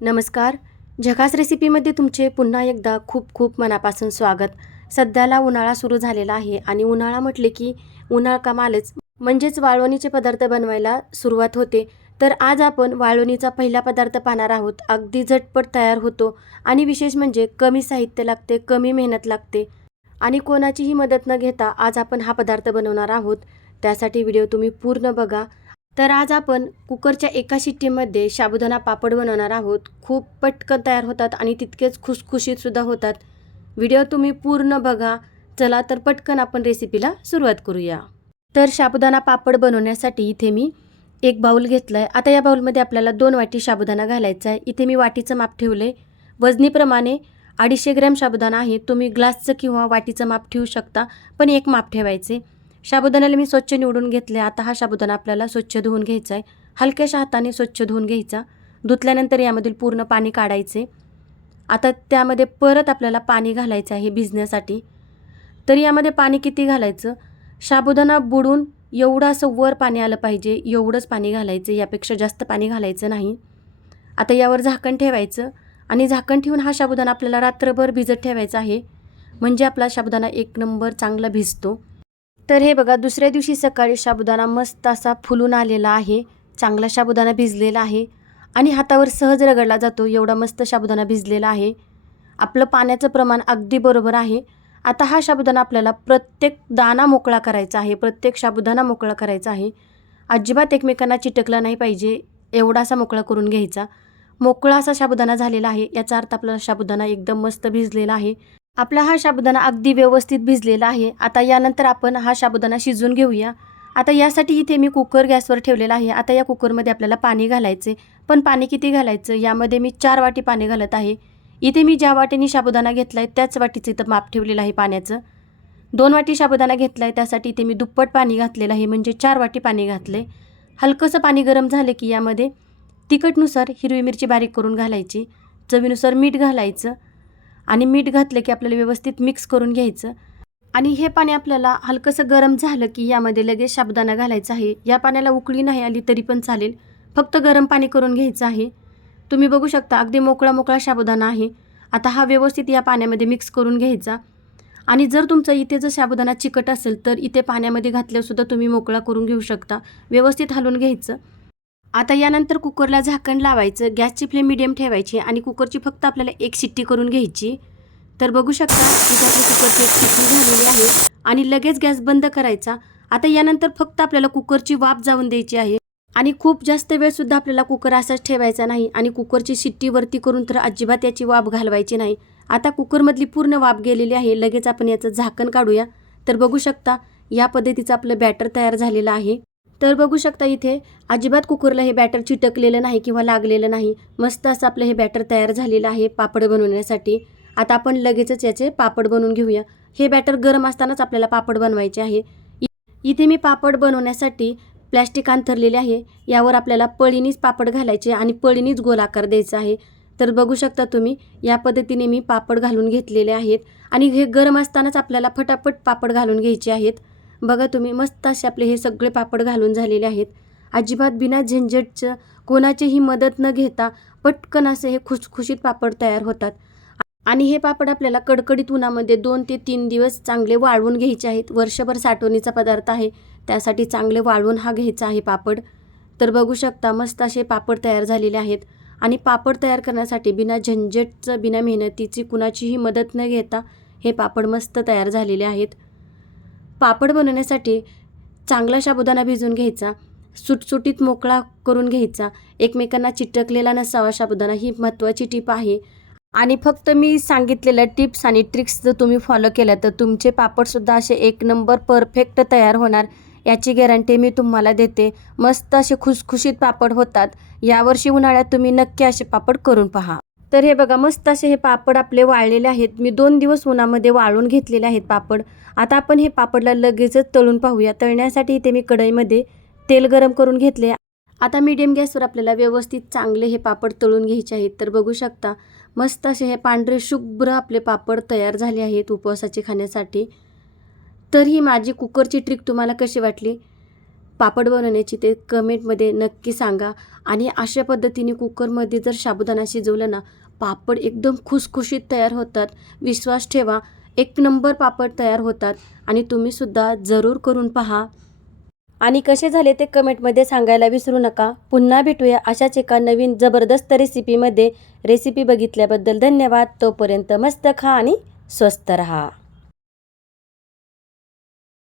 नमस्कार. झकास रेसिपीमध्ये तुमचे पुन्हा एकदा खूप खूप मनापासून स्वागत. सध्याला उन्हाळा सुरू झालेला आहे आणि उन्हाळा म्हटले की उन्हाळ कमालच. म्हणजेच वाळवणीचे पदार्थ बनवायला सुरुवात होते. तर आज आपण वाळवणीचा पहिला पदार्थ पाहणार आहोत. अगदी झटपट तयार होतो आणि विशेष म्हणजे कमी साहित्य लागते कमी मेहनत लागते. आणि कोणाचीही मदत न घेता आज आपण हा पदार्थ बनवणार आहोत. त्यासाठी व्हिडिओ तुम्ही पूर्ण बघा. तर आज आपण कुकरच्या एका शिट्टीमध्ये साबुदाणा पापड बनवणार आहोत. खूप पटकन तयार होतात आणि तितकेच खुसखुशीतसुद्धा होतात. व्हिडिओ तुम्ही पूर्ण बघा. चला तर पटकन आपण रेसिपीला सुरुवात करूया. तर साबुदाणा पापड बनवण्यासाठी इथे मी एक बाऊल घेतला आहे आता या बाऊलमध्ये आपल्याला दोन वाटी साबुदाणा घालायचा आहे. इथे मी वाटीचं माप ठेवलं आहे वजनीप्रमाणे अडीचशे ग्रॅम साबुदाणा आहे. तुम्ही ग्लासचं किंवा वाटीचं माप ठेवू शकता पण एक माप ठेवायचे. साबुदाण्याला मी स्वच्छ निवडून घेतले आता हा साबुदाणा आपल्याला स्वच्छ धुवून घ्यायचा आहे हलक्याशा हाताने स्वच्छ धुवून घ्यायचा. धुतल्यानंतर यामधील पूर्ण पाणी काढायचे. आता त्यामध्ये परत आपल्याला पाणी घालायचं आहे भिजण्यासाठी. तर यामध्ये पाणी किती घालायचं? साबुदाणा बुडून एवढं असं वर पाणी आलं पाहिजे एवढंच पाणी घालायचं यापेक्षा जास्त पाणी घालायचं नाही. आता यावर झाकण ठेवायचं आणि झाकण ठेवून हा साबुदाणा आपल्याला रात्रभर भिजत ठेवायचा आहे. म्हणजे आपला साबुदाणा एक नंबर चांगला भिजतो. तर हे बघा दुसऱ्या दिवशी सकाळी साबुदाणा मस्त असा फुलून आलेला आहे चांगला साबुदाणा भिजलेला आहे आणि हातावर सहज रगडला जातो एवढा मस्त साबुदाणा भिजलेला आहे. आपलं पाण्याचं प्रमाण अगदी बरोबर आहे. आता हा साबुदाणा आपल्याला प्रत्येक दाणा मोकळा करायचा आहे प्रत्येक साबुदाणा मोकळा करायचा आहे. अजिबात एकमेकांना चिटकला नाही पाहिजे एवढा असा मोकळा करून घ्यायचा. मोकळा असा साबुदाणा झालेला आहे याचा अर्थ आपला साबुदाणा एकदम मस्त भिजलेला आहे. आपला हा साबुदाणा अगदी व्यवस्थित भिजलेला आहे. आता यानंतर आपण हा साबुदाणा शिजवून घेऊया. आता यासाठी इथे मी कुकर गॅसवर ठेवलेला आहे. आता या कुकरमध्ये आपल्याला पाणी घालायचे पण पाणी किती घालायचं? यामध्ये मी चार वाटी पाणी घालत आहे. इथे मी ज्या वाटीने साबुदाणा घेतला आहे त्याच वाटीचं इथं माप ठेवलेलं आहे पाण्याचं. दोन वाटी साबुदाणा घेतला आहे त्यासाठी इथे मी दुप्पट पाणी घातलेलं आहे. म्हणजे चार वाटी पाणी घातले हलकंसं पाणी गरम झालं की यामध्ये तिखटनुसार हिरवी मिरची बारीक करून घालायची. चवीनुसार मीठ घालायचं. आणि मीठ घातलं की आपल्याला व्यवस्थित मिक्स करून घ्यायचं. आणि हे पाणी आपल्याला हलकंसं गरम झालं की यामध्ये लगेच साबुदाणा घालायचा आहे. या पाण्याला उकळी नाही आली तरी पण चालेल. फक्त गरम पाणी करून घ्यायचं आहे. तुम्ही बघू शकता अगदी मोकळा मोकळा साबुदाणा आहे. आता हा व्यवस्थित या पाण्यामध्ये मिक्स करून घ्यायचा. आणि जर तुमचा इथे जर साबुदाणा चिकट असेल तर इथे पाण्यामध्ये घातल्यासुद्धा तुम्ही मोकळा करून घेऊ शकता. व्यवस्थित हलवून घ्यायचं. आता यानंतर कुकरला झाकण लावायचं गॅसची फ्लेम मिडियम ठेवायची आणि कुकरची फक्त आपल्याला एक शिट्टी करून घ्यायची. तर बघू शकता इथे आपली कुकरची एक शिट्टी झालेली आहे आणि लगेच गॅस बंद करायचा. आता यानंतर फक्त आपल्याला कुकरची वाफ जाऊन द्यायची आहे आणि खूप जास्त वेळसुद्धा आपल्याला कुकर असाच ठेवायचा नाही आणि कुकरची शिट्टी वरती करून तर अजिबात याची वाफ घालवायची नाही. आता कुकरमधली पूर्ण वाफ गेलेली आहे लगेच आपण याचं झाकण काढूया. तर बघू शकता या पद्धतीचं आपलं बॅटर तयार झालेलं आहे. तर बघू शकता इथे अजिबात कुकरला हे बॅटर चिटकलेलं नाही किंवा लागलेलं नाही. मस्त असं आपलं हे बॅटर तयार झालेलं आहे पापड बनवण्यासाठी. आता आपण लगेचच याचे पापड बनवून घेऊया. हे बॅटर गरम असतानाच आपल्याला पापड बनवायचे आहे. इ- इथे मी पापड बनवण्यासाठी प्लॅस्टिक अंथरलेले आहे. यावर आपल्याला पळीनीच पापड घालायचे आणि पळीनीच गोल आकार द्यायचा आहे. तर बघू शकता तुम्ही या पद्धतीने मी पापड घालून घेतलेले आहेत. आणि हे गरम असतानाच आपल्याला फटाफट पापड घालून घ्यायचे आहेत. बघा तुम्ही मस्त असे आपले हे सगळे पापड घालून झालेले आहेत. अजिबात बिना झंझटचं कोणाचीही मदत न घेता पटकन असे हे खुसखुशीत पापड तयार होतात. आणि हे पापड आपल्याला कडकडीत उन्हामध्ये दोन ते तीन दिवस चांगले वाळवून घ्यायचे आहेत. वर्षभर साठवणीचा पदार्थ आहे त्यासाठी चांगले वाळवून हा घ्यायचा आहे पापड. तर बघू शकता मस्त असे पापड तयार झालेले आहेत. आणि पापड तयार करण्यासाठी बिना झंझटचं बिना मेहनतीची कुणाचीही मदत न घेता हे पापड मस्त तयार झालेले आहेत. पापड बनवण्यासाठी चांगला साबुदाणा भिजून घ्यायचा सुटसुटीत मोकळा करून घ्यायचा. एकमेकांना चिटकलेला नसावा साबुदाणा ही महत्त्वाची टीप आहे. आणि फक्त मी सांगितलेल्या टिप्स आणि ट्रिक्स जर तुम्ही फॉलो केल्या तर तुमचे पापडसुद्धा असे एक नंबर परफेक्ट तयार होणार. याची गॅरंटी मी तुम्हाला देते. मस्त असे खुसखुशीत पापड होतात. यावर्षी उन्हाळ्यात तुम्ही नक्की असे पापड करून पहा. तर हे बघा मस्त असे हे पापड आपले वाळलेले आहेत. मी दोन दिवस उन्हामध्ये वाळून घेतलेले आहेत पापड. आता आपण हे पापडला लगेचच तळून पाहूया. तळण्यासाठी इथे मी कढईमध्ये तेल गरम करून घेतले. आता मीडियम गॅसवर आपल्याला व्यवस्थित चांगले हे पापड तळून घ्यायचे आहेत. तर बघू शकता मस्त असे हे पांढरे शुभ्र आपले पापड तयार झाले आहेत उपवासाचे खाण्यासाठी. तर ही माझी कुकरची ट्रिक तुम्हाला कशी वाटली? पापड बनवण्याची ते कमेंटमध्ये नक्की सांगा. आणि अशा पद्धतीने कुकरमध्ये जर साबुदाणा शिजवलं ना पापड एकदम खुसखुशीत तयार होतात. विश्वास ठेवा एक नंबर पापड तयार होतात. आणि तुम्हीसुद्धा जरूर करून पहा. आणि कसे झाले ते कमेंटमध्ये सांगायला विसरू नका. पुन्हा भेटूया अशाच एका नवीन जबरदस्त रेसिपीमध्ये रेसिपी बघितल्याबद्दल धन्यवाद. तोपर्यंत मस्त खा आणि स्वस्त रहा.